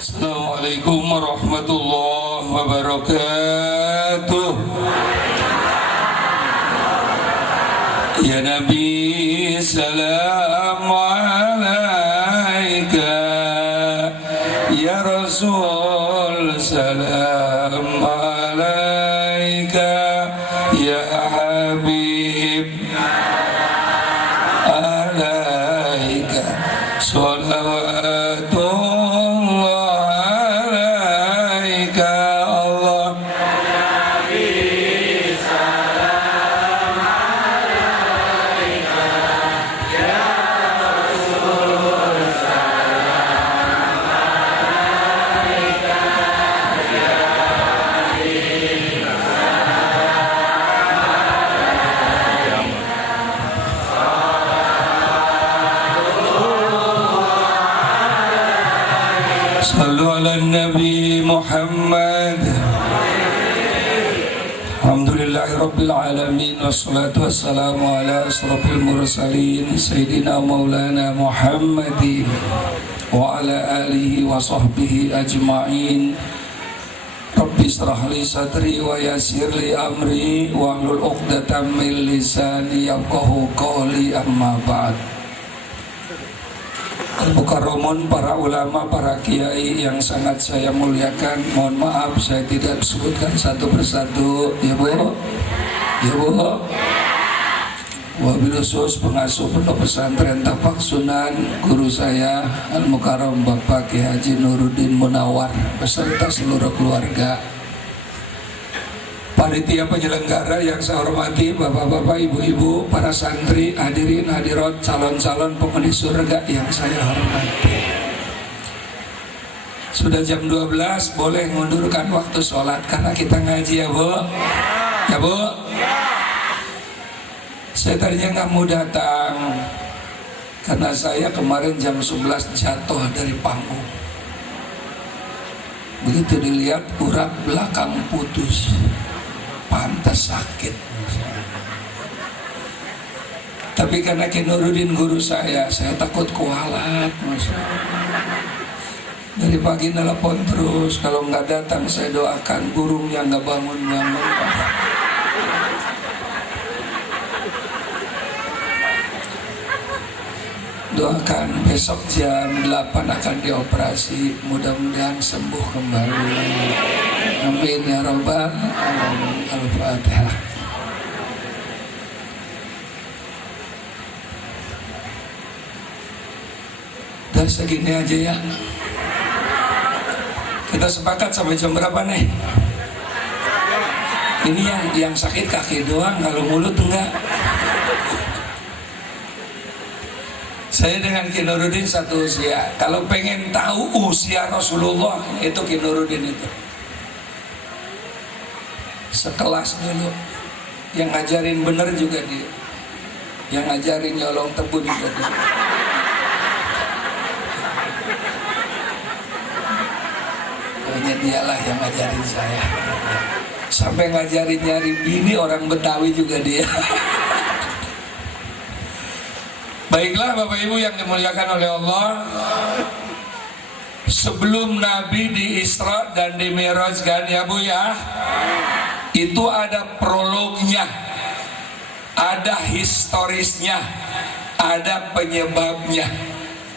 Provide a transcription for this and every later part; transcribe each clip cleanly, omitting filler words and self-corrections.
Assalamualaikum warahmatullahi wabarakatuh. Ya Nabi salam alaika, ya Rasul salam alaika, ya Habib alaika salawatullah alaika Allah. Sallu ala Nabi Muhammad. Alhamdulillahi Rabbil Alamin, wassalatu wassalamu ala asrafil mursalin Sayyidina Maulana Muhammadin wa ala alihi wa sahbihi ajma'in. Rabbi israh li sadri wa yassir li amri wa hlul 'uqdatam min lisani yafqahu qawli, amma ba'd. Al-Mukarramun, para ulama, para kiai yang sangat saya muliakan, mohon maaf saya tidak sebutkan satu persatu, ya Bu, ya Bu. Wabil khusus pengasuh pondok pesantren Tapak Sunan, guru saya Al-Mukarram Bapak Kiai Haji Nuruddin Munawar beserta seluruh keluarga. Panitia penyelenggara yang saya hormati, bapak-bapak, ibu-ibu, para santri, hadirin hadirat, calon-calon penghuni surga yang saya hormati. Sudah jam 12, boleh mundurkan waktu sholat karena kita ngaji, ya Bu? Ya Bu? Saya tadinya nggak mau datang karena saya kemarin jam 11 jatuh dari panggung. Begitu dilihat urat belakang putus, pantas sakit. Tapi karena Ki Nuruddin guru saya takut kualat. Dari pagi nelpon terus, kalau nggak datang saya doakan burungnya nggak bangun-bangun. Doakan besok jam 8 akan dioperasi, mudah-mudahan sembuh kembali. Amin ya Rabbal Alamin. Al-Fatihah. Udah segini aja ya. Kita sepakat sampai jam berapa nih? Ini yang sakit kaki doang, kalau mulut enggak. Saya dengan Ki Nuruddin satu usia. Kalau pengen tahu usia Rasulullah, itu Ki Nuruddin itu sekelas dulu. Yang ngajarin bener juga dia, yang ngajarin nyolong tebu juga dia. Pokoknya dialah yang ngajarin saya. Sampai ngajarin nyari bini orang Betawi juga dia. Baiklah Bapak Ibu yang dimuliakan oleh Allah, sebelum Nabi di Isra dan di Mi'raj kan ya Bu ya, itu ada prolognya, ada historisnya, ada penyebabnya.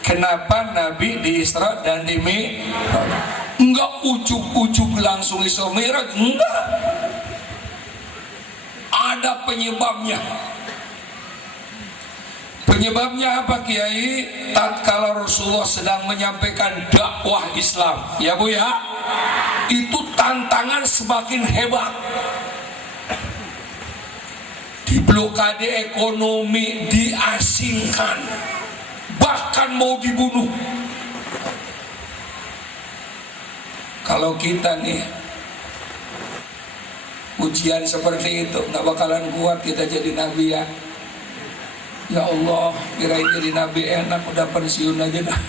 Kenapa Nabi di Isra dan di Mi'raj? Enggak ujuk-ujuk langsung Isra Mi'raj, enggak. Ada penyebabnya. Penyebabnya apa Kiai? Tatkala Rasulullah sedang menyampaikan dakwah Islam, ya Bu ya, itu tantangan semakin hebat. Diblokade ekonomi, diasingkan, bahkan mau dibunuh. Kalau kita nih ujian seperti itu nggak bakalan kuat kita jadi nabi ya. Ya Allah, kirain jadi nabi enak, udah pensiun aja dah.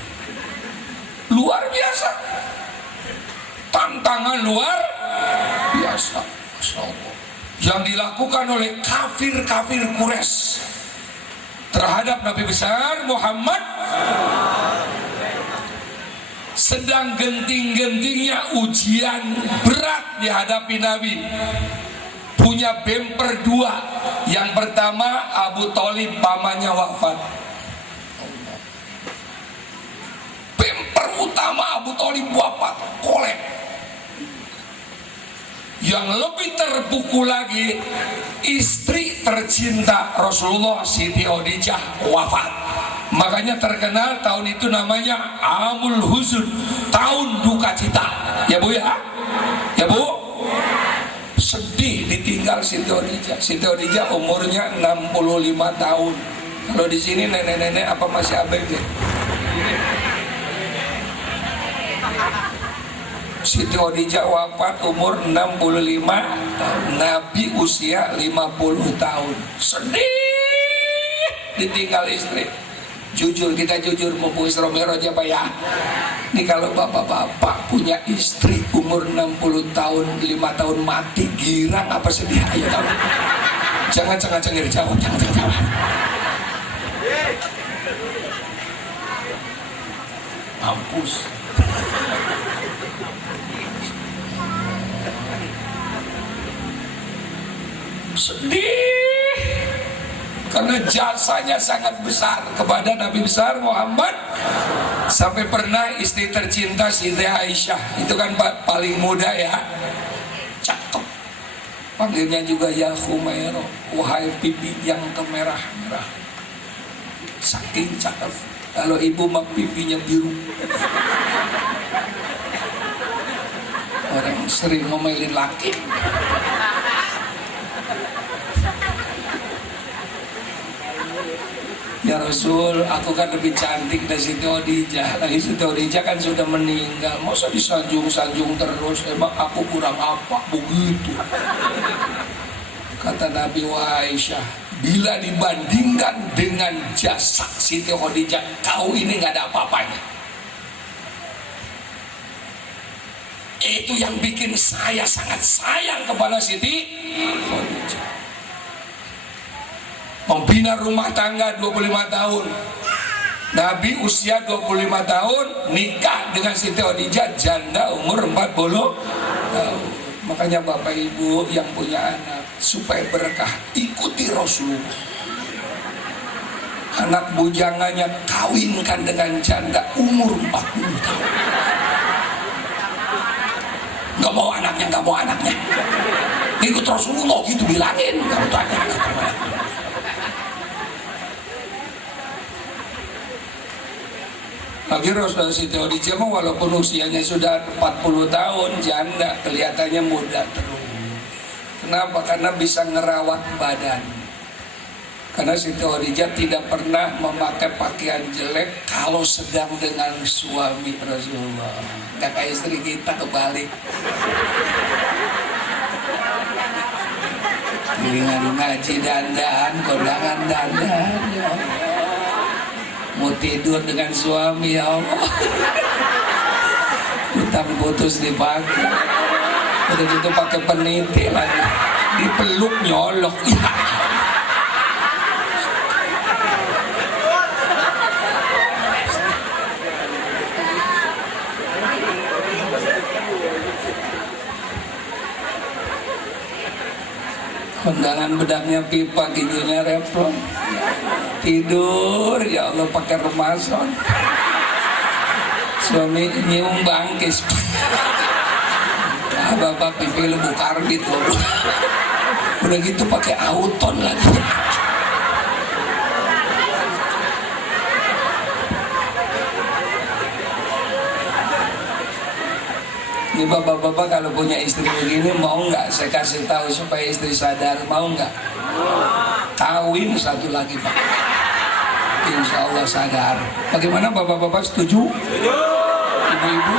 Luar biasa, tantangan luar biasa, Masya Allah, yang dilakukan oleh kafir-kafir Quraisy terhadap Nabi besar Muhammad. sedang genting-gentingnya ujian berat dihadapi Nabi. Punya bemper dua. Yang pertama Abu Thalib pamannya wafat. Bemper utama Abu Thalib wafat, kolek. Yang lebih terpukul lagi, istri tercinta Rasulullah Siti Khadijah wafat. Makanya terkenal tahun itu namanya Amul Huzun, tahun duka cita. Ya Bu ya? Ya Bu? Sedih ditinggal Siti Khadijah. Siti Khadijah umurnya 65 tahun. Kalau di sini nenek-nenek apa masih ABG? Siti Khadijah wafat umur 65 tahun. Nabi usia 50 tahun. Sedih ditinggal istri. Jujur, kita jujur mumpung Isra Mi'raj ya Pak ya. Ini kalau bapak-bapak punya istri umur 60 tahun, 5 tahun mati, girang apa sedih? Ayo jawab. Jangan cengir jawab, jangan jawab. Mampus. Sedih karena jasanya sangat besar kepada Nabi besar Muhammad. Sampai pernah istri tercinta Siti Aisyah, itu kan paling muda ya, cakep, panggilnya juga ya Humairo, wahai pipi yang kemerah-merah, saking cakep. Kalau ibu mah pipinya biru. Orang sering ngomelin laki. Ya Rasul, aku kan lebih cantik dari Siti Khadijah. Lagi Siti Khadijah kan sudah meninggal. Masa disanjung-sanjung terus? Emang aku kurang apa? Begitu. Kata Nabi, wahai Aisyah, bila dibandingkan dengan jasa Siti Khadijah, kau ini gak ada apa-apanya. Itu yang bikin saya sangat sayang kepada Siti Khadijah. Membina rumah tangga 25 tahun. Nabi usia 25 tahun nikah dengan Siti Khadijah, janda umur 40 tahun. Makanya Bapak Ibu yang punya anak, supaya berkah, ikuti Rasulullah. Anak bujangannya kawinkan dengan janda umur 40 tahun. Gak mau anaknya. Ikut Rasulullah gitu bilangin. Gak mau anaknya. Akhirnya Rasulullah Siti Khadijah walaupun usianya sudah 40 tahun, janda, kelihatannya muda terus. Kenapa? Karena bisa ngerawat badan. Karena Siti Khadijah tidak pernah memakai pakaian jelek kalau sedang dengan suami Rasulullah. Gak kayak istri kita kebalik. Piringan ngaji dandan, kondangan dandan, ya Allah. Mau tidur dengan suami, ya Allah. Utang putus dipakai. Udah gitu pakai peniti lagi. Dipeluk nyolok. Ya. Kondangan bedaknya pipa, giginya replong. Tidur, ya Allah pakai remason. Suami nyium bangkis. Bapak pipi lebu karbit loh. Udah gitu pakai auton lagi. Ini bapak-bapak kalau punya istri begini mau nggak saya kasih tahu supaya istri sadar, mau nggak? Kawin satu lagi Pak. Insya Allah sadar. Bagaimana bapak-bapak setuju? Ibu-ibu?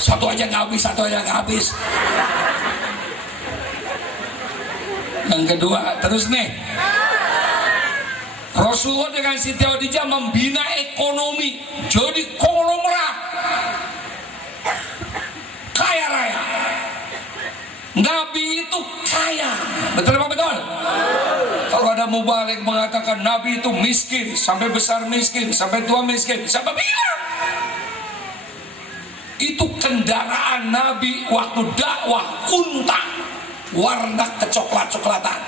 Satu aja nggak habis. Yang kedua, terus nih, Rasulullah dengan Siti Khadijah membina ekonomi, jadi konglomerat, kaya raya. Nggak Nabi itu kaya. Betul apa betul? Kalau ada mubalik mengatakan Nabi itu miskin, sampai besar miskin, sampai tua miskin, siapa bilang? Itu kendaraan Nabi waktu dakwah, unta warna kecoklat-coklatan.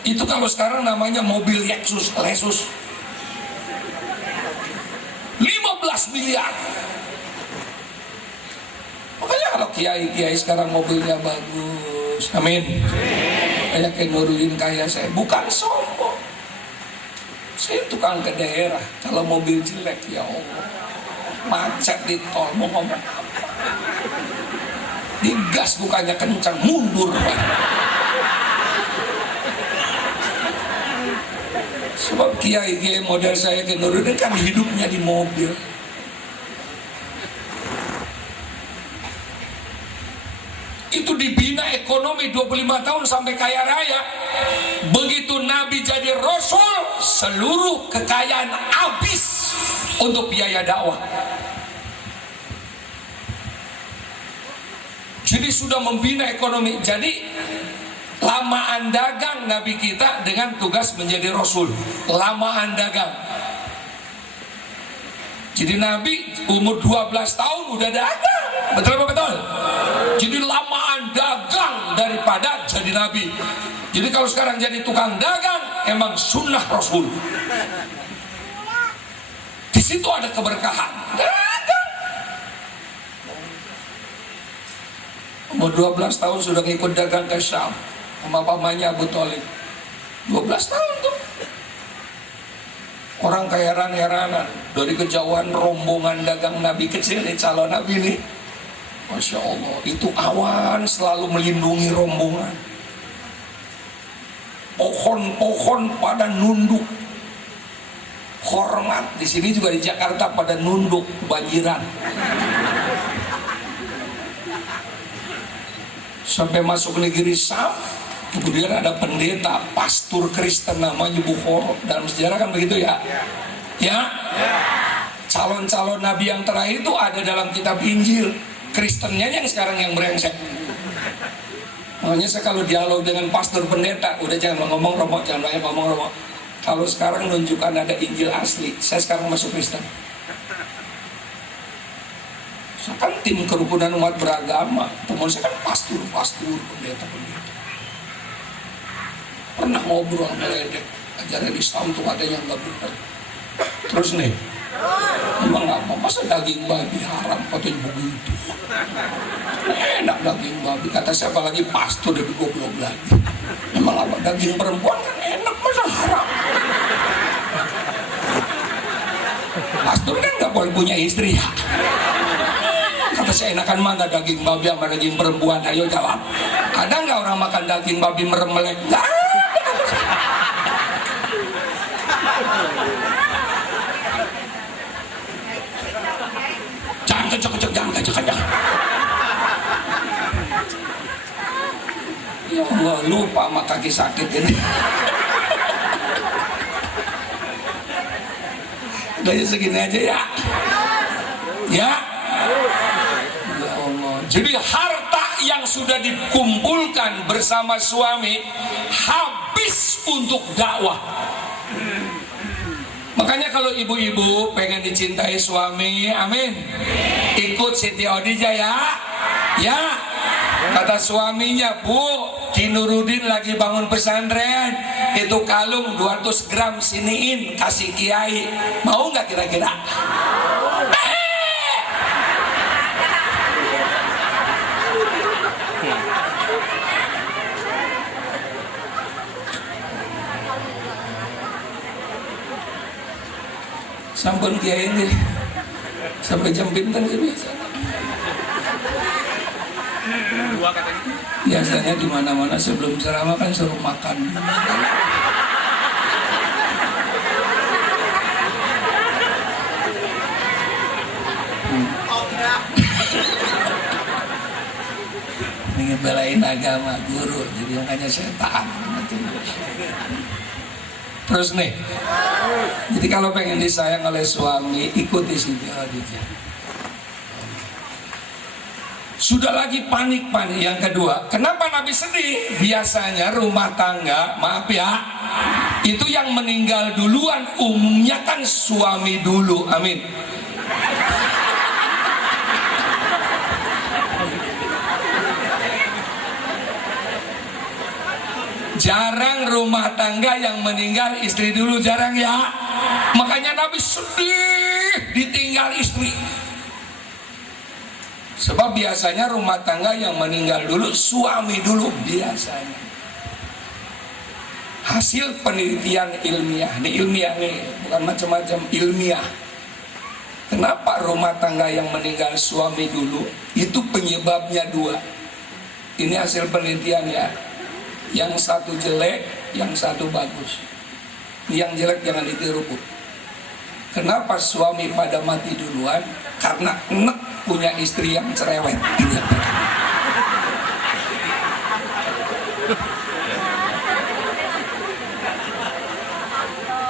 Itu kalau sekarang namanya mobil Lexus 15 miliar. Makanya kalau kiai-kiai sekarang mobilnya bagus, amin. Kayak Nurudin kaya saya, bukan sombong. Saya tukang ke daerah, kalau mobil jelek ya Allah, macet di tol, mau ngomong apa? Digas bukannya kencang, mundur Pak. Sebab kiai-kiai model saya ke Nurudin kan hidupnya di mobil. Itu dibina ekonomi 25 tahun sampai kaya raya. Begitu Nabi jadi Rasul, seluruh kekayaan habis untuk biaya dakwah. Jadi sudah membina ekonomi. Jadi lamaan dagang Nabi kita dengan tugas menjadi Rasul. Lamaan dagang. Jadi Nabi umur 12 tahun udah dagang. Betul apa betul? Jadi lamaan dagang daripada jadi Nabi. Jadi kalau sekarang jadi tukang dagang, emang sunnah Rasul. Di situ ada keberkahan. Dagang. Umur 12 tahun sudah ikut dagang ke Syam sama pamannya Abu Thalib. 12 tahun tuh. Orang keheran-heranan dari kejauhan rombongan dagang Nabi kecil nih, calon Nabi nih. Masya Allah, itu awan selalu melindungi rombongan. Pohon-pohon pada nunduk, hormat. Di sini juga di Jakarta pada nunduk, banjiran. Sampai masuk negeri Syam, kemudian ada pendeta, pastor Kristen namanya Bukhara. Dalam sejarah kan begitu ya? Ya? Calon-calon Nabi yang terakhir itu ada dalam kitab Injil. Kristennya yang sekarang yang brengsek. Makanya saya kalau dialog dengan pastor pendeta, udah jangan ngomong romo, jangan banyak ngomong romo. Kalau sekarang nunjukkan ada Injil asli, saya sekarang masuk Kristen. Saya kan tim kerukunan umat beragama, teman saya kan pastor, pendeta. Pernah ngobrol meledek, ajaran Islam tuh ada yang nggak benar. Terus nih, emang apa? Masa daging babi haram? Katanya begitu. Enak daging babi. Kata siapa lagi? Pastor lebih goblok lagi. Emang apa? Daging perempuan kan enak, masa haram? Pastor kan nggak boleh punya istri ya. Kata saya, enakan mana daging babi sama daging perempuan? Ayo jawab. Ada nggak orang makan daging babi meremelek? Nggak. Jangan kecek. Ya Allah, lupa sama kaki sakit ini. Udah ya segini aja ya. Ya. Ya Allah. Jadi harta yang sudah dikumpulkan bersama suami habis untuk dakwah. Makanya kalau ibu-ibu pengen dicintai suami, amin, ikut Siti Odija ya. Ya. Kata suaminya, Bu, Ki Nurudin lagi bangun pesantren, itu kalung 200 gram siniin, kasih kiai. Mau nggak kira-kira? Sampun kiai ini sampai jam pinten sih biasa. Biasanya di mana-mana sebelum ceramah kan suruh makan. Ini belain agama guru, jadi makanya saya taat. Terus nih, jadi kalau pengen disayang oleh suami, ikuti Siti Khadijah. Sudah lagi panik-panik. Yang kedua, kenapa Nabi sedih? Biasanya rumah tangga, maaf ya, itu yang meninggal duluan umumnya kan suami dulu. Amin. Jarang rumah tangga yang meninggal istri dulu, jarang ya. Makanya Nabi sedih ditinggal istri. Sebab biasanya rumah tangga yang meninggal dulu suami dulu biasanya. Hasil penelitian ilmiah, ini ilmiah nih, bukan macam-macam, ilmiah. Kenapa rumah tangga yang meninggal suami dulu? Itu penyebabnya dua. Ini hasil penelitian ya. Yang satu jelek, yang satu bagus. Yang jelek jangan ditiru. Kenapa suami pada mati duluan? Karena enek punya istri yang cerewet. Ini yang pertama.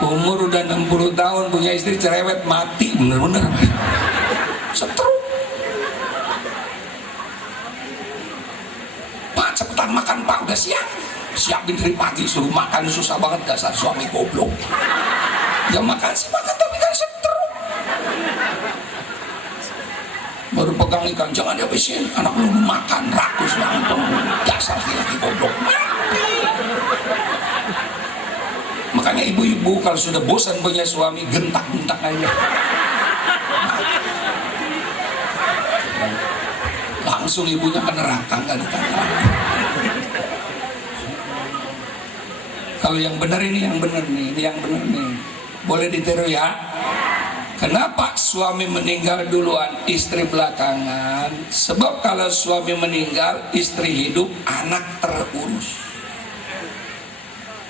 Umur udah 60 tahun punya istri cerewet, mati bener-bener. Setruk. Pak cepetan makan Pak, udah siap. Siapin dari pagi, suruh makan susah banget, dasar suami goblok. Ya makan sih makan tapi kan setruk. Baru pegang ikan, jangan dihabisin, anak lu makan, rakus banget dong, dasar laki goblok. Makanya ibu-ibu kalau sudah bosan punya suami, gentak-gentak aja. Langsung ibunya ke neraka, nggak ditanya. Kalau yang benar ini yang benar nih, ini yang benar nih. Boleh ditiru ya. Kenapa suami meninggal duluan, istri belakangan? Sebab kalau suami meninggal, istri hidup, anak terurus.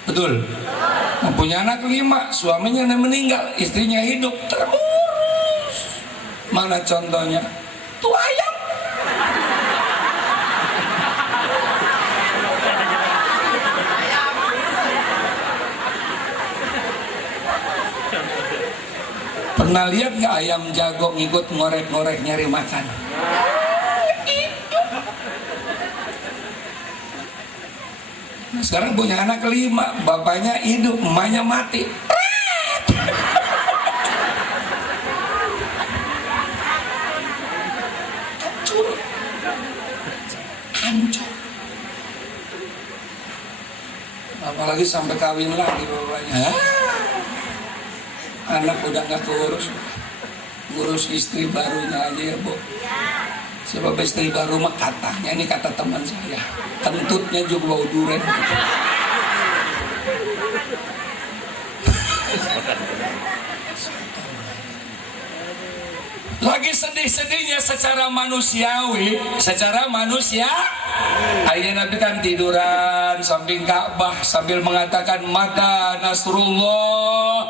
Betul? Mempunyai anak 5, suaminya yang meninggal, istrinya hidup, terurus. Mana contohnya? Tuh ayam. Pernah lihat nggak ayam jago ngikut ngorek-ngorek nyari makan? Nah, sekarang punya anak 5, bapaknya hidup, emaknya mati. Hancur, hancur. Apalagi sampai kawin lagi bapaknya. Anak udah nggak keurus, ngurus istri barunya aja ya Bu. Sebab istri baru mah katanya, ini kata teman saya, kentutnya juga bau duren gitu. Lagi sedih-sedihnya secara manusiawi, secara manusia, ayah Nabi kan tiduran samping Ka'bah sambil mengatakan mata Nasrullah,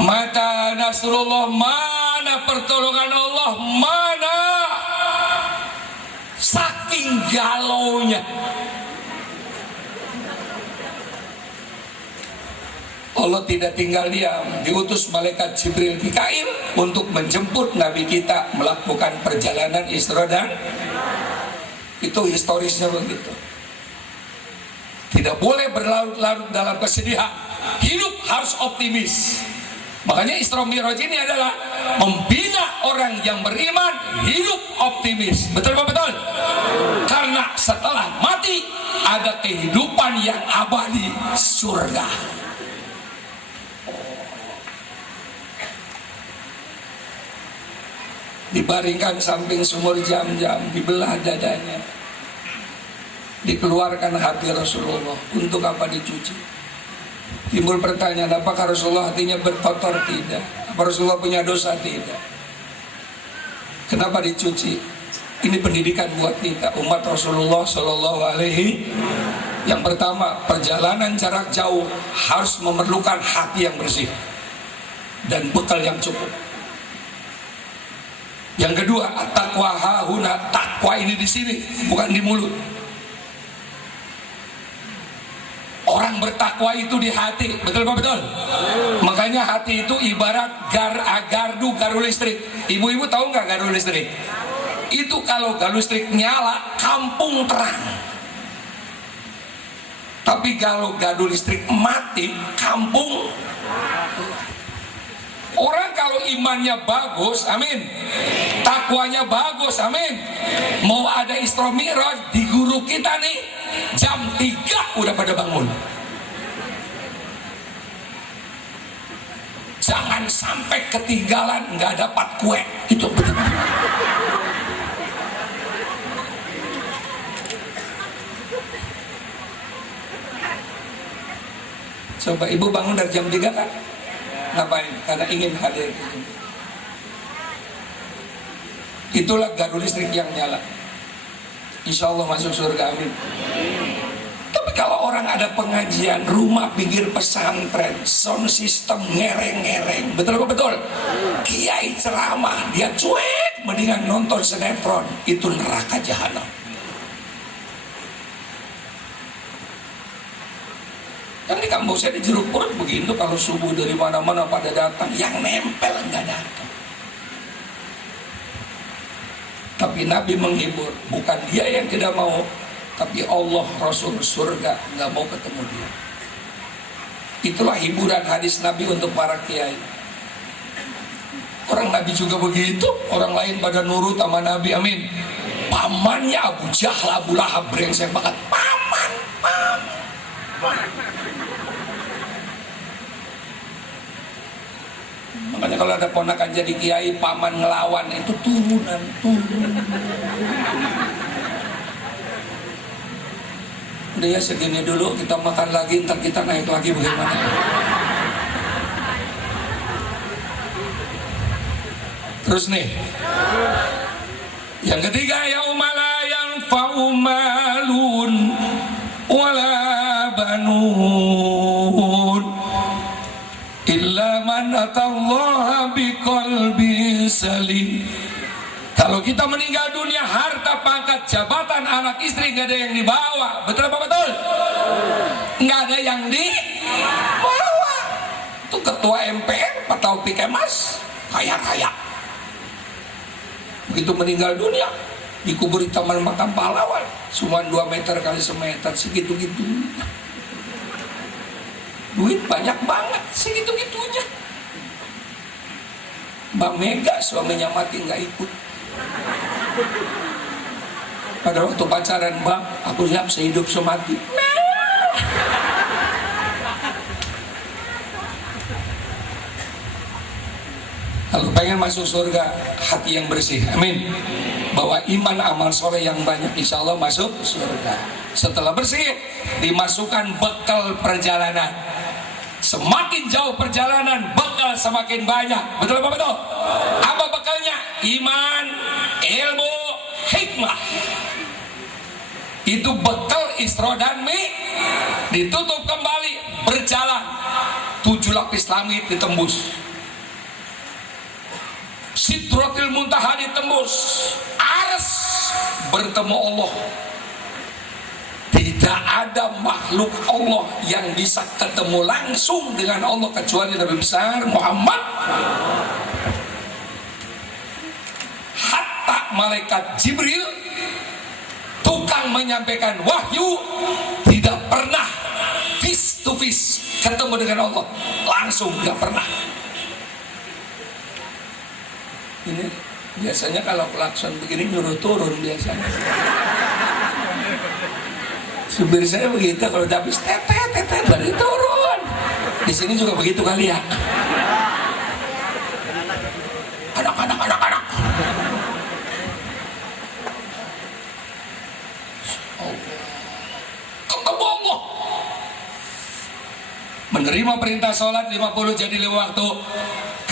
mata Nasrullah, mana pertolongan Allah, mana. Saking galaunya Allah tidak tinggal diam, diutus malaikat Jibril Mikail untuk menjemput Nabi kita melakukan perjalanan Isra dan itu historisnya begitu. Tidak boleh berlarut-larut dalam kesedihan, hidup harus optimis. Makanya Isra Mi'raj ini adalah membina orang yang beriman hidup optimis. Betul Pak? Betul? Karena setelah mati ada kehidupan yang abadi, surga. Dibaringkan samping sumur Jam-Jam, dibelah dadanya, dikeluarkan hati Rasulullah. Untuk apa dicuci? Timbul pertanyaan, apakah Rasulullah hatinya berkotor? Tidak. Apa Rasulullah punya dosa? Tidak. Kenapa dicuci? Ini pendidikan buat kita umat Rasulullah Shallallahu Alaihi. Yang pertama, perjalanan jarak jauh harus memerlukan hati yang bersih dan bekal yang cukup. Yang kedua, at-taqwa hahuna, takwa ini di sini, bukan di mulut. Orang bertakwa itu di hati, betul Pak? Betul? Makanya hati itu ibarat gardu listrik. Ibu-ibu tahu nggak gardu listrik? Itu kalau gal listrik nyala, kampung terang. Tapi kalau gardu listrik mati, kampung. Orang kalau imannya bagus, amin, takwanya bagus, amin, mau ada Isra Mi'raj di guru kita nih, jam 3 udah pada bangun. Jangan sampai ketinggalan nggak dapat kue, itu betul. Coba ibu bangun dari jam 3 kan? Ngapain? Karena ingin hadir. Itulah gardu listrik yang nyala. Insya Allah masuk surga, amin. Tapi kalau orang ada pengajian, rumah pinggir pesantren, sound system ngereng-ngereng, betul apa betul? Kiai ceramah, dia cuek, mendingan nonton sinetron, itu neraka jahanam. Kan di kampung saya di Jeruk Purut begitu, kalau subuh dari mana-mana pada datang, yang nempel nggak datang. Tapi Nabi menghibur, bukan dia yang tidak mau, tapi Allah, Rasul, surga nggak mau ketemu dia. Itulah hiburan hadis Nabi untuk para kiai. Orang Nabi juga begitu, orang lain pada nurut sama Nabi, amin. Pamannya Abu Jahal, Abu Lahab, brengsek banget, paman. Makanya kalau ada ponakan jadi kiai, paman ngelawan, itu turunan. Udah ya segini dulu, kita makan lagi, ntar kita naik lagi bagaimana? Terus nih, yang ketiga, yaumala yanfa'u malun wala banun illa man atallaha biqalbin salim. Kalau kita meninggal dunia, harta, pangkat, jabatan, anak, istri nggak ada yang dibawa, betul apa betul? Nggak ada yang dibawa. Itu ketua MPR Pak Taufik Kemas kaya. Begitu meninggal dunia, dikubur di Taman Makam Pahlawan, cuma 2 meter kali semeter, segitu-gitu. Duit banyak banget, segitu-gitunya. Mbak Mega suaminya mati nggak ikut. Pada waktu pacaran, Mbak, aku siap sehidup semati. Kalau pengen masuk surga, hati yang bersih, amin. Bawa iman amal soleh yang banyak, insya Allah masuk surga. Setelah bersih, dimasukkan bekal perjalanan. Semakin jauh perjalanan, bekal semakin banyak. Betul apa betul? Apa bekalnya? Iman, ilmu, hikmah. Itu bekal Isra dan Mi'raj. Ditutup kembali, berjalan 7 lapis langit ditembus, Sidratil Muntaha ditembus, Arsy bertemu Allah. Tidak ada makhluk Allah yang bisa ketemu langsung dengan Allah kecuali Nabi besar Muhammad. Hatta malaikat Jibril, tukang menyampaikan wahyu, tidak pernah face to face ketemu dengan Allah langsung, tidak pernah. Ini biasanya kalau klakson begini nyuruh turun biasanya. Supir saya begitu, kalau udah habis tetet baru turun. Di sini juga begitu kali ya. Anak. Ketemu Allah. Menerima perintah sholat 50 jadi 5 waktu.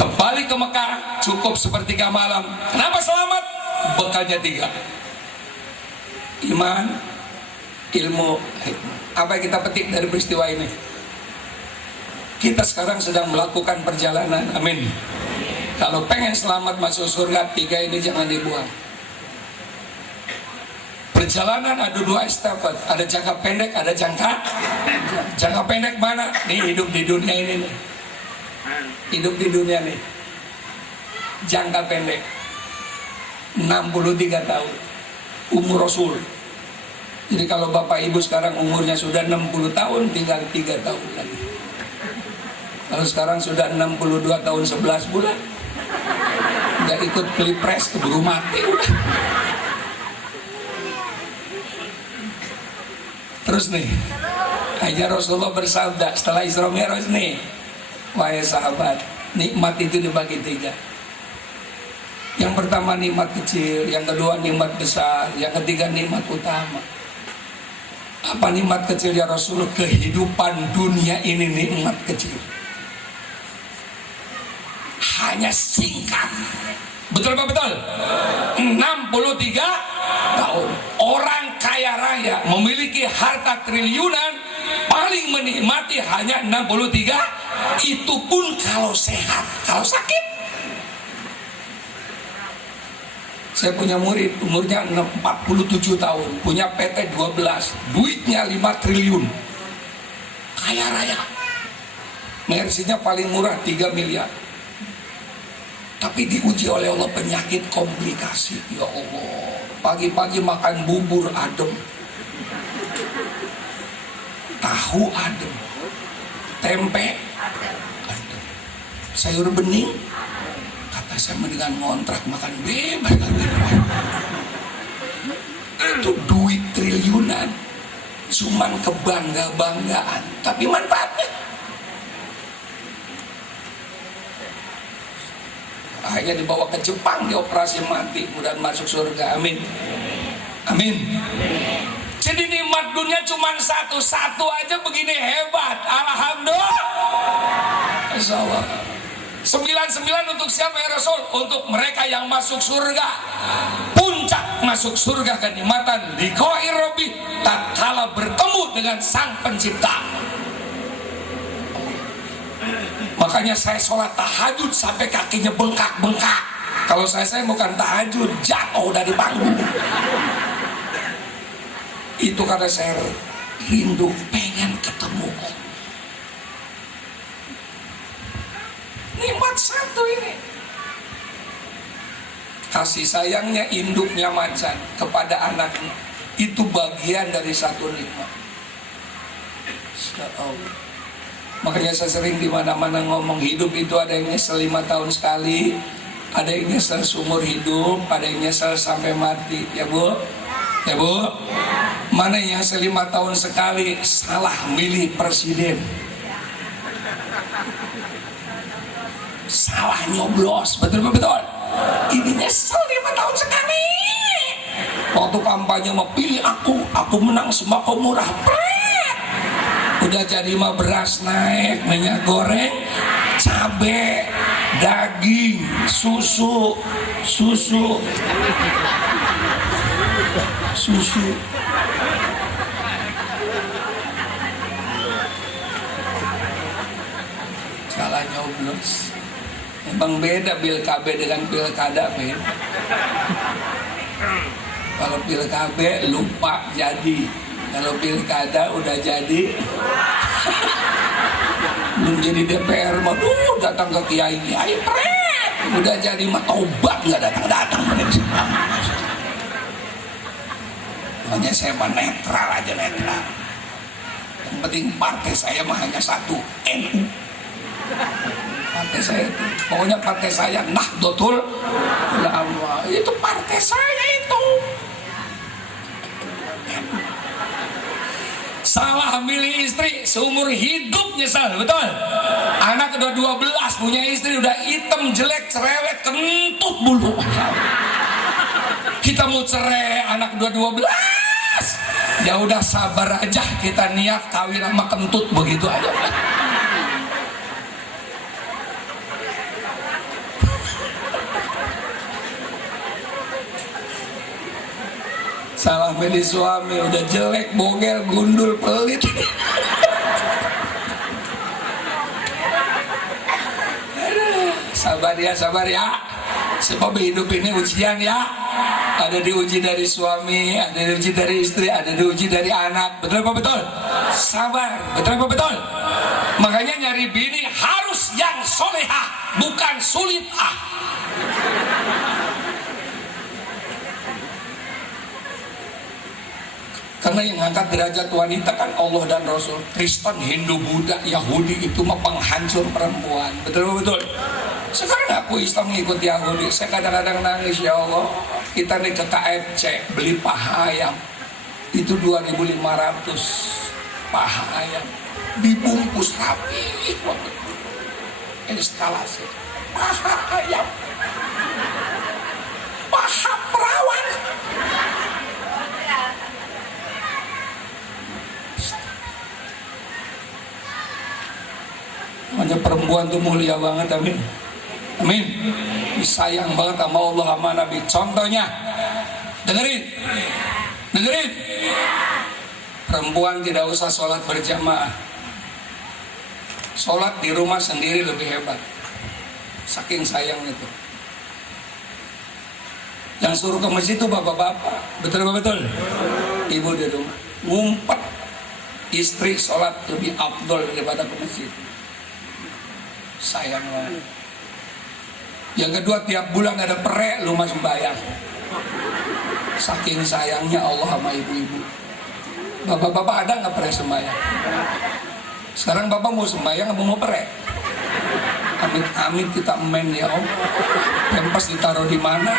Kembali ke Mekah cukup sepertiga malam. Kenapa selamat? Bekalnya 3. Iman, ilmu, hikmah. Apa yang kita petik dari peristiwa ini? Kita sekarang sedang melakukan perjalanan, amin. Kalau pengen selamat masuk surga, 3 ini jangan dibuang. Perjalanan ada 2 estafet, ada jangka pendek, ada jangka pendek mana? Nih, hidup di dunia ini nih. Hidup di dunia nih, jangka pendek. 63 tahun umur Rasul. Jadi kalau bapak ibu sekarang umurnya sudah 60 tahun, tinggal 3 tahun lagi. Kalau sekarang sudah 62 tahun 11 bulan, nggak ikut pilpres keburu mati udah. Terus nih, aja Rasulullah bersabda setelah Isra Mi'raj nih, wahai sahabat, nikmat itu dibagi 3. Yang pertama nikmat kecil, yang kedua nikmat besar, yang ketiga nikmat utama. Apa nikmat kecil ya Rasul? Kehidupan dunia ini nikmat kecil, hanya singkat. Betul apa betul? 63 tahun. Orang kaya raya memiliki harta triliunan, paling menikmati hanya 63. Itu pun kalau sehat. Kalau sakit, saya punya murid umurnya 47 tahun, punya PT 12, duitnya 5 triliun, kaya raya, Mercy-nya paling murah 3 miliar. Tapi diuji oleh Allah penyakit komplikasi. Ya Allah, pagi-pagi makan bubur adem, tahu adem, tempe adem, sayur bening. Kata saya mendingan ngontrak makan bebas. Itu duit triliunan, cuman kebangga-banggaan, tapi manfaatnya. Akhirnya dibawa ke Jepang, dioperasi mati, mudah masuk surga. Amin. Amin. Jadi nikmat dunia cuma satu aja begini hebat. Alhamdulillah. Insyaallah. 99 untuk siapa ya Rasul? Untuk mereka yang masuk surga. Puncak masuk surga kenikmatan liqa'i Rabbi, tatkala bertemu dengan Sang Pencipta. Makanya saya sholat tahajud sampai kakinya bengkak-bengkak. Kalau saya bukan tahajud, jatuh dari panggung. Itu karena saya rindu, pengen ketemu. Nikmat satu ini. Kasih sayangnya induknya macan kepada anaknya, itu bagian dari satu nikmat. Insyaallah. Makanya saya sering di mana-mana ngomong, hidup itu ada yang nyesel 5 tahun sekali, ada yang nyesel seumur hidup, ada yang nyesel sampai mati. Ya Bu? Ya Bu? Mana yang nyesel 5 tahun sekali? Salah milih presiden, salah nyoblos. Betul betul. Ini nyesel 5 tahun sekali. Waktu kampanye mau pilih aku menang sembako murah. Udah jadi mah beras naik, minyak goreng, cabe, daging, susu. Salah nyoblos. Emang beda pil KB dengan pilkada, beda. Kalau pil KB lupa jadi. Kalau pilkada udah jadi, belum jadi DPR mah, datang ke kiai, udah jadi mah tobat nggak datang mereka. Makanya saya mah netral aja, netral. Yang penting partai saya mah hanya satu, NU. Partai saya itu, pokoknya partai saya Nahdlatul Ulama, itu partai saya itu. Salah milih istri, seumur hidup nyesal, betul? Anak udah 12, punya istri udah hitam, jelek, cerewet, kentut bulu. Kita mau cerai, anak udah 12. Ya udah sabar aja, kita niat kawin sama kentut, begitu aja. Salah milih suami, udah jelek, bogel, gundul, pelit. Sabar ya, sebab hidup ini ujian ya. Ada diuji dari suami, ada diuji dari istri, ada diuji dari anak. Betul apa betul? Sabar, betul apa betul? Makanya nyari bini harus yang solehah, bukan sulit ah. Karena yang angkat derajat wanita kan Allah dan Rasul. Kristen, Hindu, Buddha, Yahudi itu mah penghancur perempuan. Betul-betul. Sekarang aku Islam ngikut Yahudi. Saya kadang-kadang nangis, ya Allah. Kita nih ke KFC beli paha ayam. Itu 2.500 paha ayam. Dibungkus rapi. Instalasi. Paha ayam. Paha perawan. Makanya perempuan tuh mulia banget, amin. Amin. Disayang banget sama Allah sama Nabi. Contohnya, dengerin. Perempuan tidak usah sholat berjamaah. Sholat di rumah sendiri lebih hebat. Saking sayang itu. Yang suruh ke masjid itu bapak-bapak. Betul. Ibu di rumah ngumpet. Istri sholat lebih afdol daripada ke masjid. Sayang banget. Yang kedua, tiap bulan ada perek lu mas sembahyang. Saking sayangnya Allah sama ibu-ibu. Bapak-bapak ada nggak perek sembahyang? Sekarang bapak mau sembahyang apa mau perek? Amit-amit kita men ya Allah. Pempas ditaruh di mana?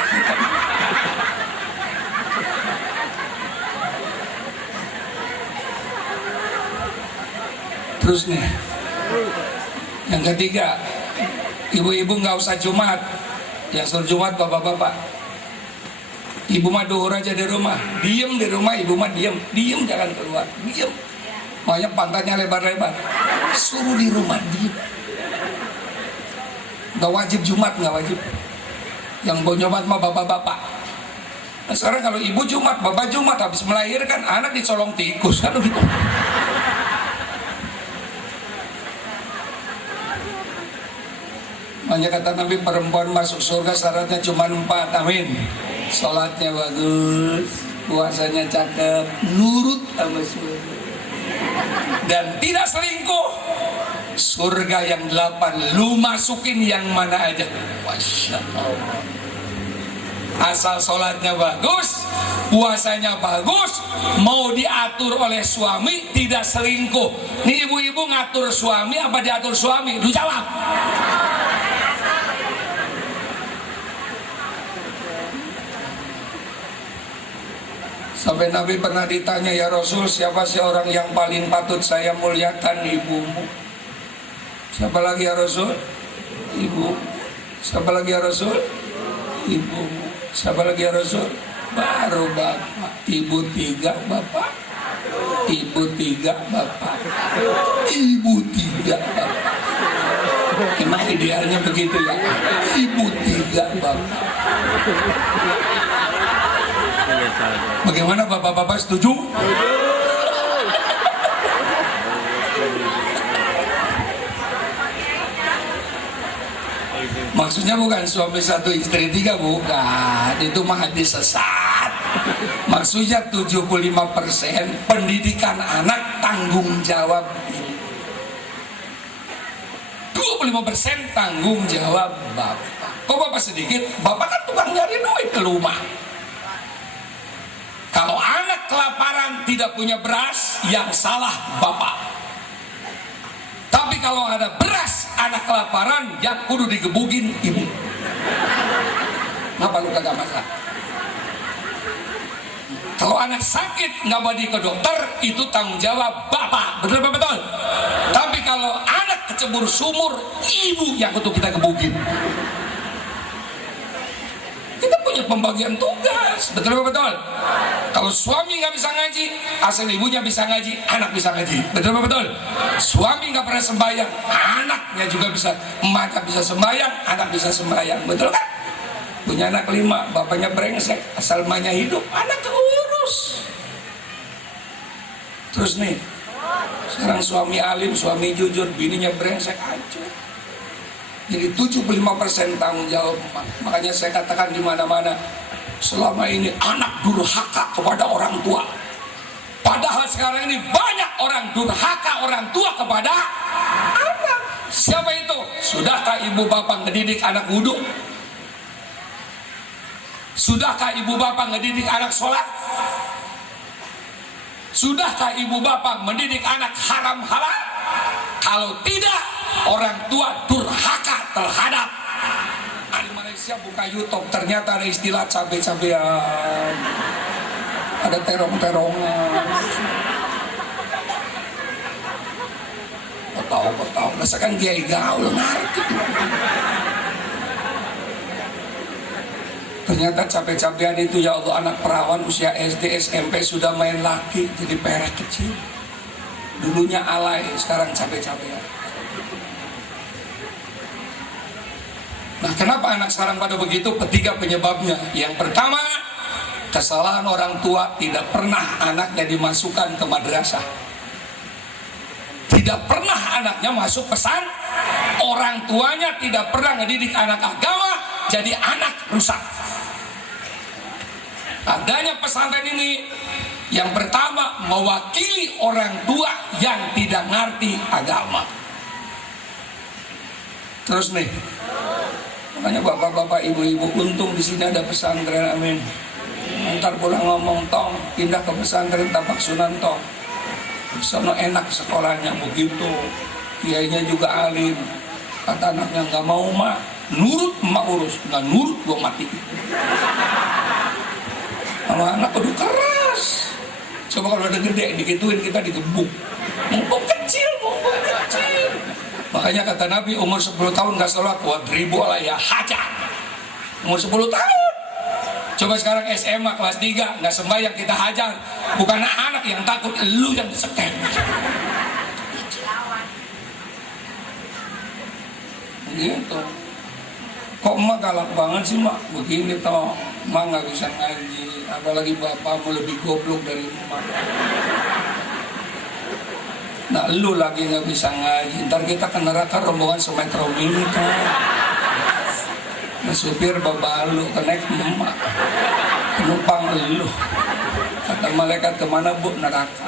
Terus nih, yang ketiga, ibu-ibu nggak usah Jumat. Yang suruh Jumat bapak-bapak. Ibu mah duhur aja di rumah. Diem di rumah, ibu mah diem jangan keluar. Diem. Makanya pantatnya lebar-lebar. Suruh di rumah diem. Nggak wajib Jumat, nggak wajib. Yang mau Jumat mah bapak-bapak. Nah, sekarang kalau ibu Jumat, bapak Jumat habis melahirkan anak dicolong tikus kan gitu. Makanya kata Nabi, perempuan masuk surga syaratnya cuma 4, amin. Sholatnya bagus, puasanya cakep, nurut sama surga, dan tidak selingkuh. Surga yang 8 lu masukin yang mana aja. Masya Allah. Asal sholatnya bagus, puasanya bagus, mau diatur oleh suami, tidak selingkuh. Nih ibu-ibu ngatur suami apa diatur suami? Lu jawab. Sampai Nabi pernah ditanya, ya Rasul, siapa sih orang yang paling patut saya muliakan? Ibumu. Siapa lagi ya Rasul? Ibu. Siapa lagi ya Rasul? Ibumu. Siapa lagi ya Rasul? Baru bapak. Ibu 3, bapak. Ibu 3, bapak. Ibu 3, bapak. Emang idealnya begitu ya? Ibu 3, bapak. Bagaimana bapak-bapak setuju? Maksudnya bukan suami 1 istri 3, bukan. Itu mah hadis sesat. Maksudnya 75% pendidikan anak tanggung jawab ibu. 25% tanggung jawab bapak. Kok bapak sedikit? Bapak kan tukang nyari duit ke rumah. Kalau anak kelaparan tidak punya beras, yang salah bapak. Tapi kalau ada beras, anak kelaparan, yang kudu digebugin ibu. Kenapa lu kagak masak? Kalau anak sakit nggak balik ke dokter, itu tanggung jawab bapak. Betul. Tapi kalau anak kecebur sumur, ibu yang kudu kita gebugin. Kita punya pembagian tugas, betul. Kalau suami nggak bisa ngaji, asal ibunya bisa ngaji, anak bisa ngaji, betul. Suami nggak pernah sembahyang, anaknya juga bisa, emaknya bisa sembahyang, anak bisa sembahyang, betul kan? Punya anak 5, bapaknya brengsek, asal emaknya hidup, anak keurus. Terus nih, sekarang suami alim, suami jujur, bininya brengsek, hancur. Jadi 75% tanggung jawab. Makanya saya katakan di mana-mana, selama ini anak durhaka kepada orang tua. Padahal sekarang ini banyak orang durhaka orang tua kepada anak. Siapa itu? Sudahkah ibu bapak ngedidik anak wudhu? Sudahkah ibu bapak ngedidik anak sholat? Sudahkah ibu bapak mendidik anak haram halal? Kalau tidak, orang tua durhaka terhadap. Di Malaysia buka YouTube, ternyata ada istilah cabe-cabean, ada terong-terongan. Kau tahu, rasakan kiai gaul ngerti. Ternyata cabe-cabean itu, ya Allah, anak perawan usia SD SMP sudah main laki, jadi perak kecil. Dulunya alay, sekarang cabe-cabean. Nah, kenapa anak sekarang pada begitu? Ketiga penyebabnya. Yang pertama, kesalahan orang tua, tidak pernah anaknya dimasukkan ke madrasah. Tidak pernah anaknya masuk pesan. Orang tuanya tidak pernah ngedidik anak agama, jadi anak rusak. Adanya pesantren ini, yang pertama, mewakili orang tua yang tidak ngerti agama. Terus nih, makanya bapak-bapak, ibu-ibu, untung di sini ada pesantren, amin. Ntar pulang ngomong, tong pindah ke pesantren Tapak Sunan tong. Sono enak sekolahnya, begitu. Kiainya juga alim. Kata anaknya, nggak mau mak, nurut mak urus, nggak nurut gua mati. Kalau anak udah keras. Coba kalau udah gede dikituin, kita digebuk. Mumpung kecil. Makanya kata Nabi, umur 10 tahun gak sholat, wadribu ala ya hajar. Umur 10 tahun. Coba sekarang SMA kelas 3 gak sembahyang, kita hajar. Bukan anak yang takut, lu yang disekem. Gitu. Kok emak galak banget sih mak? Begini toh, emak gak bisa ngaji. Apalagi bapakmu lebih goblok dari emak. Nah, lu lagi nggak bisa ngaji, ntar kita ke neraka rombongan semetro mini kan. Nah, supir bapak lu naik emak, penumpang lu. Kata malaikat, kemana bu? Neraka.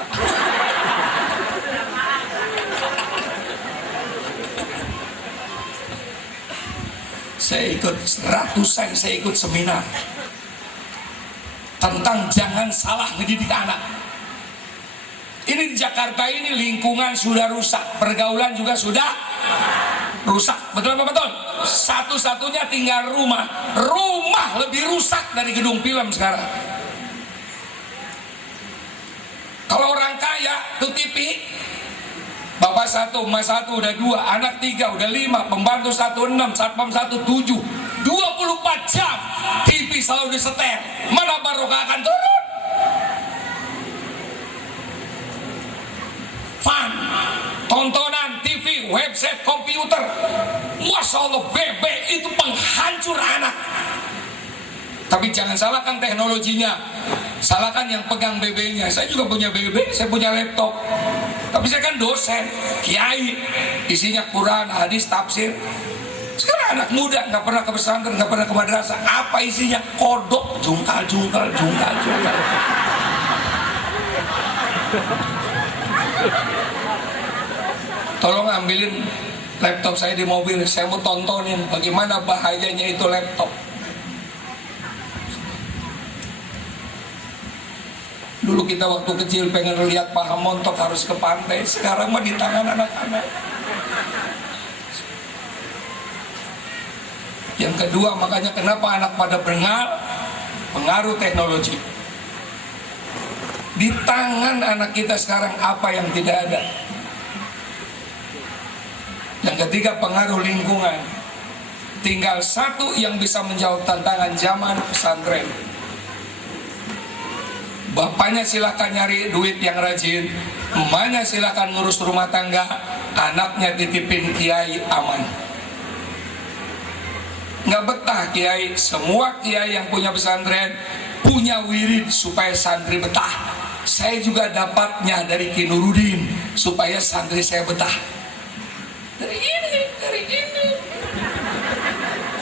Saya ikut ratusan, saya ikut seminar tentang jangan salah mendidik anak. Ini di Jakarta ini lingkungan sudah rusak, pergaulan juga sudah rusak. Betul apa betul? Satu-satunya tinggal rumah. Rumah lebih rusak dari gedung film sekarang. Kalau orang kaya tuh TV, bapak 1, emak 1, udah 2, anak 3, udah 5, pembantu 1, 6, satpam 1, 7, 24 jam TV selalu disetel. Mana barokah akan turun? Fun, tontonan TV, website, komputer. Masya Allah, BB itu penghancur anak. Tapi jangan salahkan teknologinya, salahkan yang pegang BB-nya. Saya juga punya BB, saya punya laptop. Tapi saya kan dosen, kiai, isinya Quran, hadis, tafsir. Sekarang anak muda nggak pernah ke pesantren, nggak pernah ke madrasah. Apa isinya? Kodok, jungkal. Tolong ambilin laptop saya di mobil, saya mau tontonin bagaimana bahayanya itu laptop. Dulu kita waktu kecil pengen lihat paha montok harus ke pantai, sekarang mah di tangan anak-anak. Yang kedua, makanya kenapa anak pada pengaruh teknologi. Di tangan anak kita sekarang apa yang tidak ada. Yang ketiga, pengaruh lingkungan. Tinggal satu yang bisa menjawab tantangan zaman, pesantren. Bapaknya silakan nyari duit yang rajin, emaknya silakan ngurus rumah tangga, anaknya titipin kiai aman. Nggak betah kiai, semua kiai yang punya pesantren punya wirid supaya santri betah. Saya juga dapatnya dari Ki Nuruddin supaya santri saya betah. Dari ini.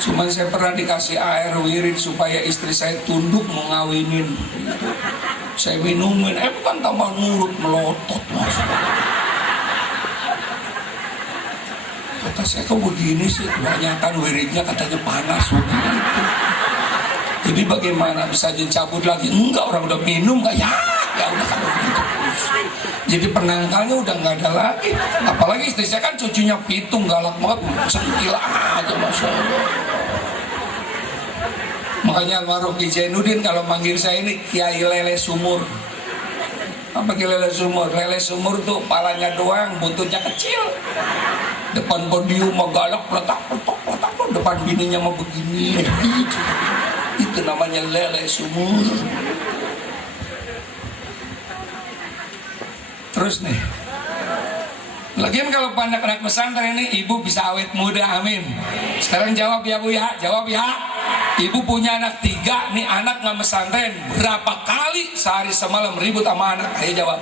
Cuma saya pernah dikasih air wirid supaya istri saya tunduk mau ngawinin. Saya minumin, bukan tambah nurut, melotot. Kata saya, kok begini sih? Kebanyakan wiridnya katanya panas. Jadi bagaimana bisa dicabut lagi? Enggak, orang udah minum, enggak ya udah kalau begitu. Jadi penangkalnya udah nggak ada lagi. Apalagi istri saya kan cucunya pitung, galak banget, centil aja Masya Allah. Makanya almarhum Ki Zainuddin kalau manggil saya ini Kiai Lele Sumur. Apa Kiai Lele Sumur? Lele Sumur tuh palanya doang, buntutnya kecil. Depan podium mau galak, letak, depan bininya mau begini. Itu namanya Lele Sumur. Terus nih, lagian kalau anak-anak pesantren ini ibu bisa awet muda, amin. Sekarang jawab ya Bu ya, jawab ya. Ibu punya anak 3, nih anak nggak pesantren, berapa kali sehari semalam ribut sama anak? Ayo jawab.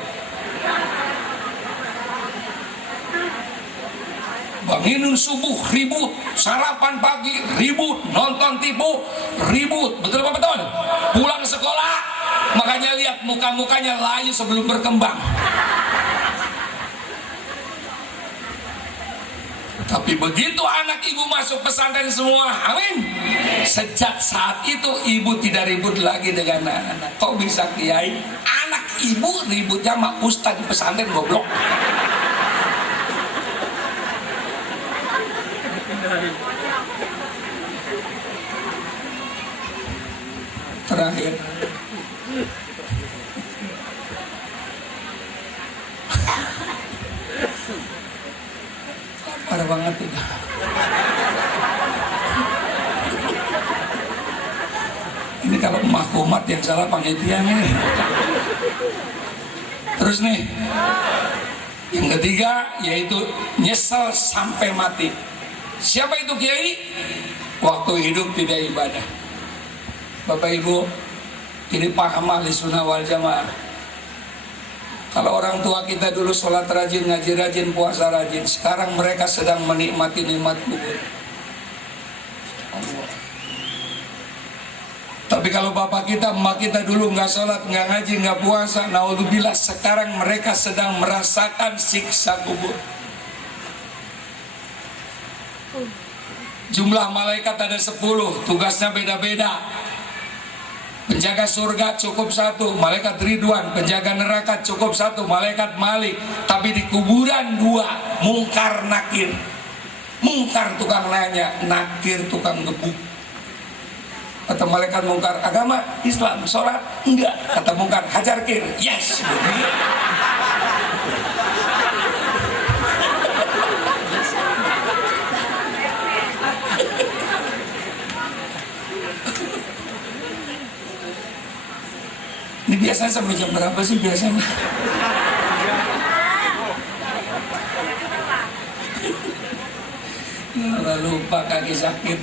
Bangun subuh ribut, sarapan pagi ribut, nonton tipu ribut, betul apa betul? Pulang sekolah, makanya lihat muka-mukanya layu sebelum berkembang. Tapi begitu anak ibu masuk pesantren semua, amin. Sejak saat itu ibu tidak ribut lagi dengan anak. Kok bisa Kiai? Anak ibu ributnya sama ustaz di pesantren, goblok. Terakhir, parah banget itu. Ini kalau mahkumat yang salah panitia nih. Terus nih, yang ketiga yaitu nyesel sampai mati. Siapa itu Kiai? Waktu hidup tidak ibadah. Bapak Ibu, ini paham ahli sunnah wal jamaah. Kalau orang tua kita dulu sholat rajin, ngaji rajin, puasa rajin, sekarang mereka sedang menikmati nikmat kubur. Allah. Tapi kalau bapak kita, emak kita dulu nggak sholat, nggak ngaji, nggak puasa, naudzubillah, sekarang mereka sedang merasakan siksa kubur. Jumlah malaikat ada 10, tugasnya beda-beda. Penjaga surga cukup 1, malaikat Ridwan. Penjaga neraka cukup 1, malaikat Malik. Tapi di kuburan 2, Mungkar Nakir. Mungkar tukang nanya, Nakir tukang gebuk. Kata malaikat Mungkar, agama Islam, sholat enggak. Kata Mungkar, hajar kir, yes. Ini biasanya sampai jam berapa sih biasanya? Ya, lupa kaki sakit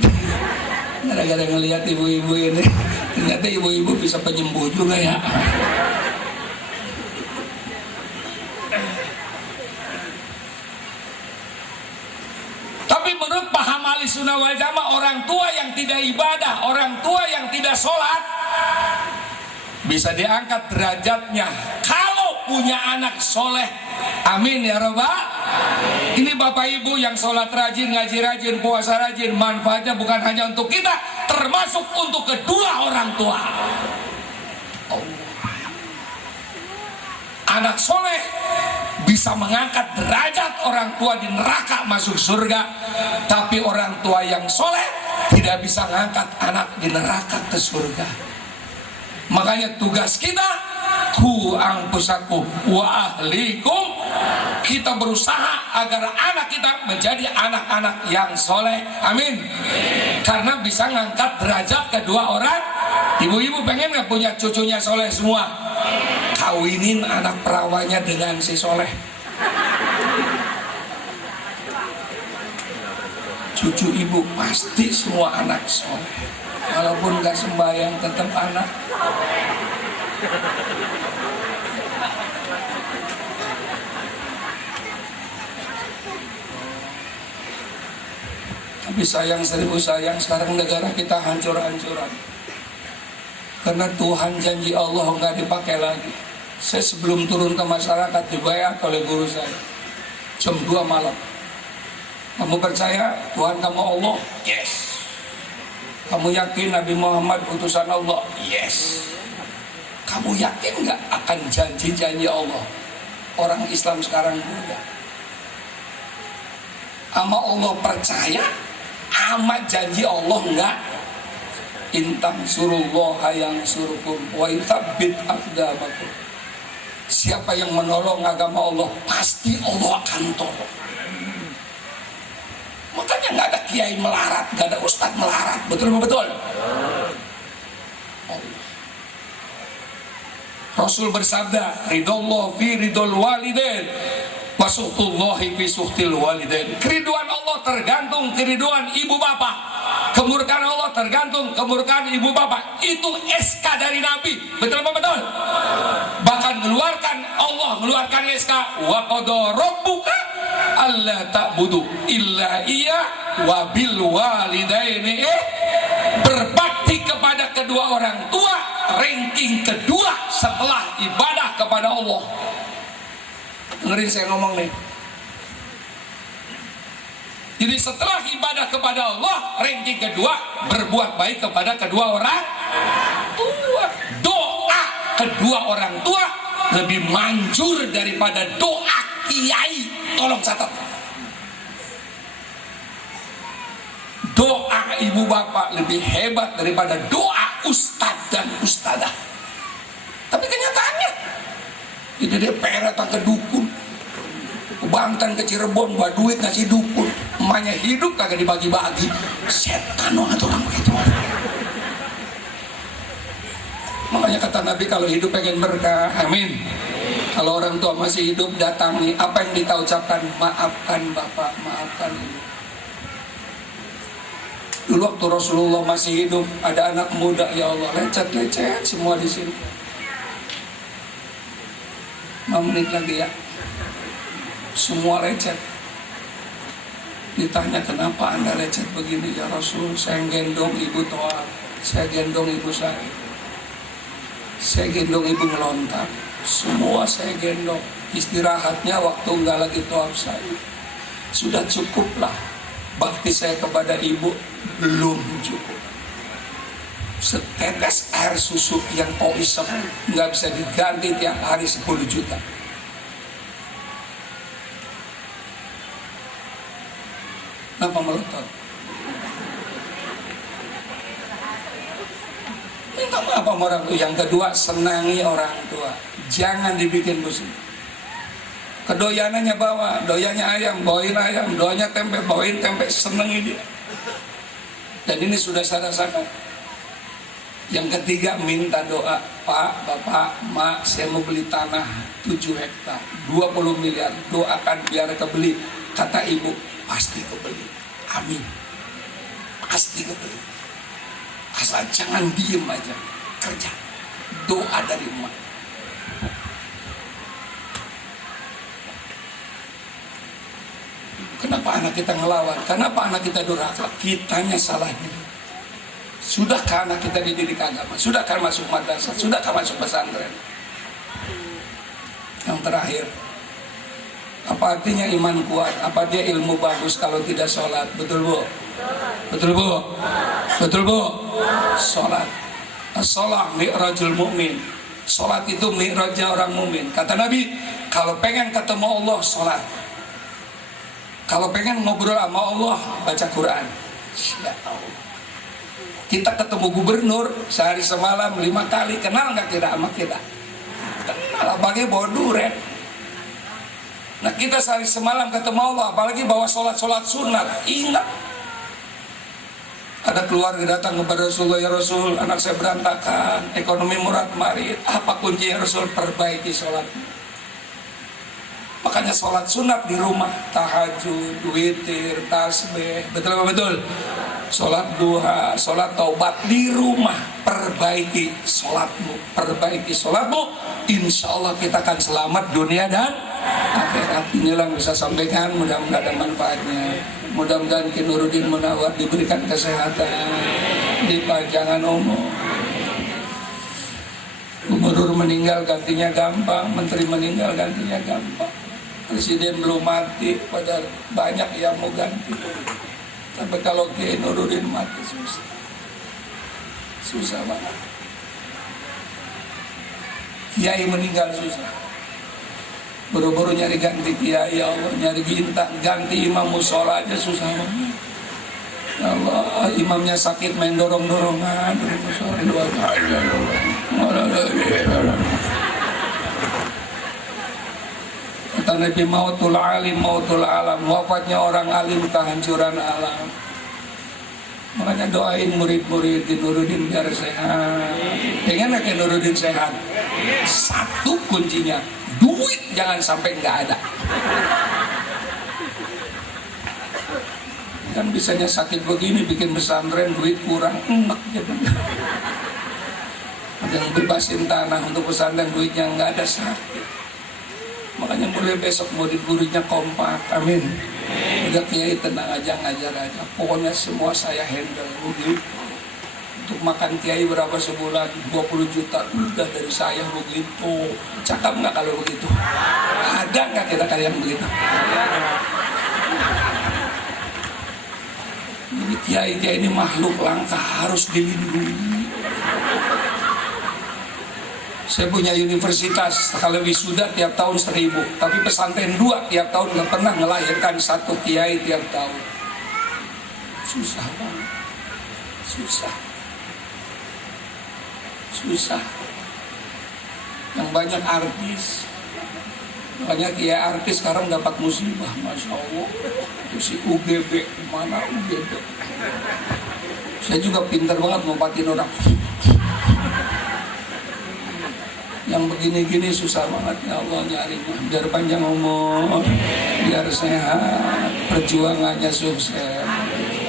gara-gara ngelihat ibu-ibu ini. Ternyata ibu-ibu bisa penyembuh juga ya. Tapi menurut paham ahli sunnah wal jamaah, orang tua yang tidak ibadah, orang tua yang tidak sholat bisa diangkat derajatnya kalau punya anak soleh. Amin ya Rabbal. Ini bapak ibu yang sholat rajin, ngaji rajin, puasa rajin, manfaatnya bukan hanya untuk kita, termasuk untuk kedua orang tua. Anak soleh bisa mengangkat derajat orang tua di neraka masuk surga. Tapi orang tua yang soleh tidak bisa mengangkat anak di neraka ke surga. Makanya tugas kita, ku angpusaku wa ahlikum, kita berusaha agar anak kita menjadi anak-anak yang soleh. Amin. Karena bisa ngangkat derajat kedua orang. Ibu-ibu pengen gak punya cucunya soleh semua? Kawinin anak perawannya dengan si soleh. Cucu ibu pasti semua anak soleh. Walaupun gak sembahyang tetap anak. Tapi sayang 1000 sayang, sekarang negara kita hancur-hancuran. Karena Tuhan janji Allah nggak dipakai lagi. Saya sebelum turun ke masyarakat dibayar oleh guru saya jam 2 malam. Kamu percaya Tuhan kamu Allah? Yes. Kamu yakin Nabi Muhammad utusan Allah? Yes. Kamu yakin nggak akan janji-janji Allah? Orang Islam sekarang muda sama Allah percaya, sama janji Allah enggak. Intang surullah yang surukum wa yuthabbit aqdamakum. Siapa yang menolong agama Allah, pasti Allah akan tolong. Makanya nggak ada kiai melarat, nggak ada ustadz melarat, betul. Rasul bersabda, ridallah fi ridul walidain wa suhtullahi fi suhtil walidain. Keriduan Allah tergantung keriduan ibu bapak. Kemurkaan Allah tergantung kemurkaan ibu bapak. Itu SK dari Nabi. Betul apa betul? Bahkan Allah mengeluarkan SK, wa qada rabbuka alla ta'budu illa iya wa bil walidaini berbakti kepada kedua orang tua, ranking kedua setelah ibadah kepada Allah. Dengerin saya ngomong nih. Jadi setelah ibadah kepada Allah, ranking kedua berbuat baik kepada kedua orang tua. Doa kedua orang tua lebih manjur daripada doa kiai. Tolong catat. Doa ibu bapak lebih hebat daripada doa ustadz dan ustadzah. Tapi kenyataannya di DPR datang ke dukun, ke Banten, ke Cirebon, bawa duit ngasih dukun, emaknya hidup kagak dibagi-bagi. Setan banget orang begitu. Makanya kata Nabi, kalau hidup pengen berkah, amin. Kalau orang tua masih hidup, datangi. Apa yang kita ucapkan? Maafkan bapak, maafkan ibu. Dulu waktu Rasulullah masih hidup, ada anak muda, ya Allah, lecet-lecet semua di sini. 5 menit lagi ya. Semua lecet. Ditanya, kenapa anda lecet begini ya Rasul? Saya gendong ibu toa, saya gendong ibu saya gendong ibu melontar, semua saya gendong. Istirahatnya waktu enggak lagi toa saya. Sudah cukuplah. Bakti saya kepada ibu belum cukup. Setetes air susu yang kau isep nggak bisa diganti tiap hari 10 juta. Kenapa melotot? Minta maaf sama orang tua. Yang kedua, senangi orang tua. Jangan dibikin musik. Kedoyanannya bawa, doyannya ayam, bawain ayam, doanya tempe, bawain tempe, senengi dia. Dan ini sudah saya rasakan. Yang ketiga, minta doa. Pak, bapak, mak, saya mau beli tanah 7 hektar, 20 miliar, doakan biar kebeli. Kata ibu, pasti kebeli. Amin. Pasti kebeli. Asal jangan diem aja, kerja. Doa dari emak. Kenapa anak kita ngelawan? Kenapa anak kita durhaka? Kitanya salah diri. Sudahkah anak kita dididik agama? Sudahkah masuk madrasah? Sudahkah masuk pesantren? Yang terakhir, apa artinya iman kuat? Apa dia ilmu bagus kalau tidak sholat? Betul bu? Betul bu? Betul bu? Sholat. Sholat mi'rajul mu'min. Sholat itu mi'rajnya orang mu'min. Kata Nabi, kalau pengen ketemu Allah, sholat. Kalau pengen ngobrol sama Allah, baca Quran. Ya Allah. Kita ketemu gubernur sehari semalam 5 kali. Kenal nggak kita sama kita? Kenal, apalagi bawa duret. Nah kita sehari semalam ketemu Allah, apalagi bawa sholat sunat. Ingat. Ada keluarga datang kepada Rasulullah, ya Rasul, anak saya berantakan, ekonomi murad marid. Apa kuncinya Rasul? Perbaiki sholat. Makanya sholat sunat di rumah, tahajud, witir, tasbih, betul apa betul? Sholat duha, sholat taubat di rumah, perbaiki sholatmu, insya Allah kita akan selamat dunia dan akhirat. Inilah yang bisa sampaikan, mudah-mudahan ada manfaatnya. Mudah-mudahan Ki Nuruddin Munawwar diberikan kesehatan di panjangan umur. Gubernur meninggal gantinya gampang, menteri meninggal gantinya gampang. Presiden belum mati, padahal banyak yang mau ganti. Tapi kalau Kiai Nuruddin mati susah banget. Kiai meninggal susah. Buru-buru nyari ganti kiai, ya Allah, nyari ganti imam musola aja susah banget. Ya Allah, imamnya sakit main dorong-dorongan dari musola dua kali. Kata Nabi, mautul alim, mautul alam, wafatnya orang alim kehancuran alam. Makanya doain murid-murid di Nuruddin biar sehat. Pengen gak kayak Nuruddin sehat? Satu kuncinya, duit jangan sampai nggak ada. Kan bisanya sakit begini bikin pesantren duit kurang, enak gitu. Ada yang bebasin tanah untuk pesantren duitnya nggak ada, sakit. Makanya mulai besok murid-muridnya kompak, amin. Udah kiai tenang aja, ngajar aja. Pokoknya semua saya handle begitu. Untuk makan kiai berapa sebulan? 20 juta udah dari saya begitu. Cakap nggak kalau begitu? Ada nggak kita kalian begitu? Jadi kiai-kiai ini makhluk langka, harus dilindungi. Saya punya universitas, kalau wisuda tiap tahun 1000, tapi pesantren 2 tiap tahun nggak pernah melahirkan 1 kiai tiap tahun. Susah banget, susah. Yang banyak artis, makanya kiai artis sekarang dapat musibah, masya Allah. Itu si UGB, mana UGB? Saya juga pintar banget ngobatin orang. Yang begini-gini susah banget, ya Allah nyarinya. Biar panjang umur, biar sehat, perjuangannya sukses,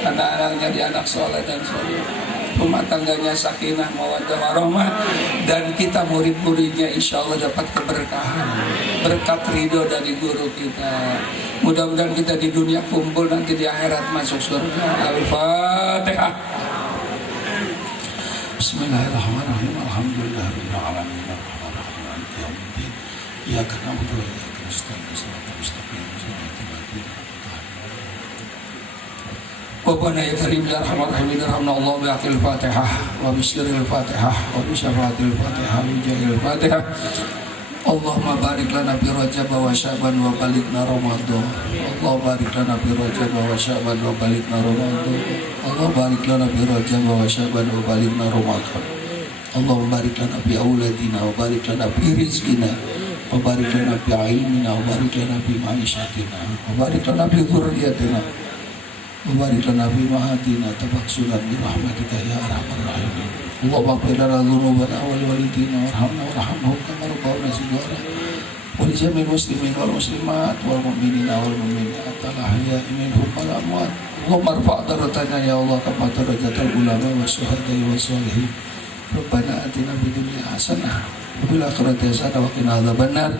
anak-anaknya di anak soleh dan soleh, rumah tangganya sakinah mawaddah warahmah, dan kita murid-muridnya insya Allah dapat keberkahan, berkat ridho dari guru kita. Mudah-mudahan kita di dunia kumpul, nanti di akhirat masuk surga. Al-Fatihah. Bismillahirrahmanirrahim. Alhamdulillahirabbil alamin. Iyyaka na'budu wa iyyaka nasta'in. Shiratal mustaqim. Shiratal ladzina an'amta 'alaihim. Rabbana ya karim ya arhamar rahimin irhamna Allah bi aqil Fatihah wa bi sirril Fatihah wa bi syafaatil Fatihah wa jahil Fatihah. Allahumma barik lana fi Rajab wa Sya'ban wa balighna Ramadan. Allah barik lana fi Rajab wa Sya'ban wa balighna Ramadan. Allah barik lana fi Rajab wa Sya'ban wa balighna Ramadan. Allah barik lana fi auladina wa barik lana fi rizqina wa barik lana fi ilmina wa barik lana fi ma'ishatina wa barik lana fi dzurriyyatina wa barik lana fi mahatina tabaksulan bi rahmatika ya arhamar rahimin. Allahumma ighfir lana dzunubana wa liwalidina warhamna warhamhum kama rabbawna shighara wa li jami'il muslimin wal muslimat wal mu'minina wal mu'minat al-ahya'i minhum wal amwat. Allahumma irfa' darajatana ya Allah kama darajatal ulama wa syuhada'i wa sholihin. Rabbana atina fid dunya hasanah wa fil akhirati hasanah wa qina adzabannar.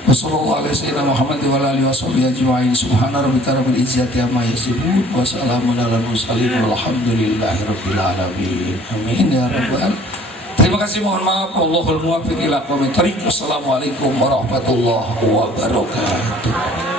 Wa sallallahu alaihi sayyidina Muhammad wa alihi washabihi ajma'in. Subhana rabbika rabbil izzati amma yasifun wa salamun alal mursalin walhamdulillahi rabbil alamin. Amin ya rabbal. Terima kasih, mohon maaf. Wallahul muwaffiq ila aqwamit thoriq. Wassalamualaikum warahmatullahi wabarakatuh.